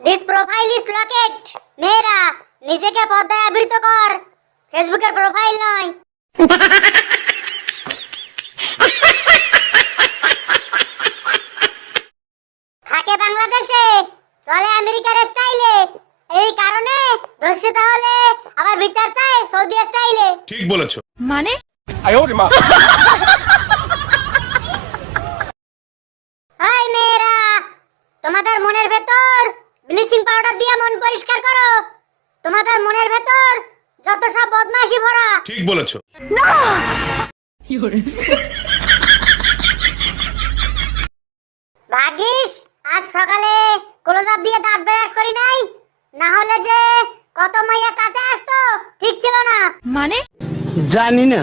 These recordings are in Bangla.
দিস প্রোফাইল ইজ লকেট মেয়েরা নিজেকে পর্দায় আবৃত কর। ফেসবুকের প্রোফাইল নয়। থাকে বাংলাদেশে চলে আমেরিকার স্টাইলে। এই কারণে ধর্ষিত হলে আবার বিচার চায় সৌদি স্টাইলে। ঠিক বলেছ। মানে? হাই মেয়েরা তোমাদের মনের ভেতর ব্লিচিং পাউডার দিয়ে মন পরিষ্কার করো। তোমাদের মনের ভেতর যত সব বদমাশি ভরা। ঠিক বলেছ। ভাগিস আজ সকালে ক্লোজ আপ দিয়ে দাঁত ব্রাশ করি নাই। না হলে যে কত মাইয়া কাছে আসতো ঠিক ছিল না। মানে? জানি না।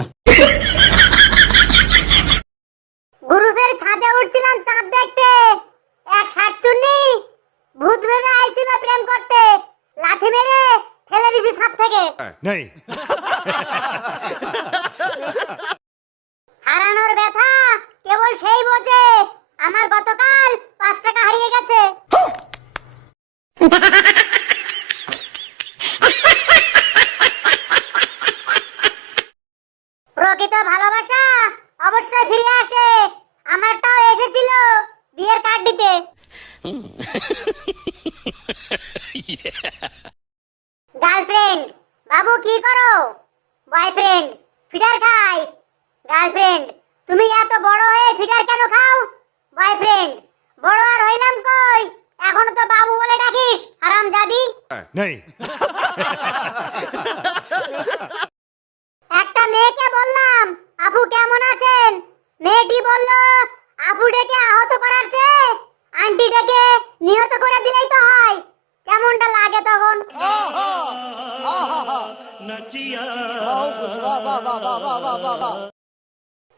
গ্রুপের ছাদে উঠছিলাম চাঁদ দেখতে। এক শাকচুন্নি ভূত ভেবে লাঠি মেরে ফেলে দিছি ছাদ থেকে। নেই। হারানোর ব্যথা কেবল সেই বোঝে আমার গতকাল পাঁচ টাকা হারিয়ে গেছে। প্রকৃত ভালোবাসা অবশ্যই ফিরে আসে আমারটাও এসেছিল বিয়ের কার্ড দিতে। গার্লফ্রেন্ড বাবু কি করো? বয়ফ্রেন্ড ফিডার খাই। গার্লফ্রেন্ড তুমি এত বড় হয়ে ফিডার কেন খাও? বয়ফ্রেন্ড বড় আর হইলাম কই? এখনও তো বাবু বলে ডাকিস হারাম জাদি নেই। একটা মেয়েকে বললাম আপু কেমন আছেন? মেয়েটি বলল আপু ডেকে আহত করার চেয়ে আন্টি ডেকে নিহত করে দিলেই তো হয়। কেমনটা লাগে তখন?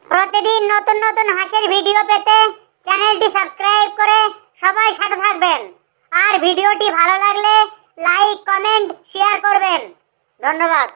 প্রতিদিন নতুন নতুন হাসির ভিডিও পেতে চ্যানেলটি সাবস্ক্রাইব করে সবাই সাথে থাকবেন। আর ভিডিওটি ভালো লাগলে লাইক, কমেন্ট, শেয়ার করবেন। ধন্যবাদ।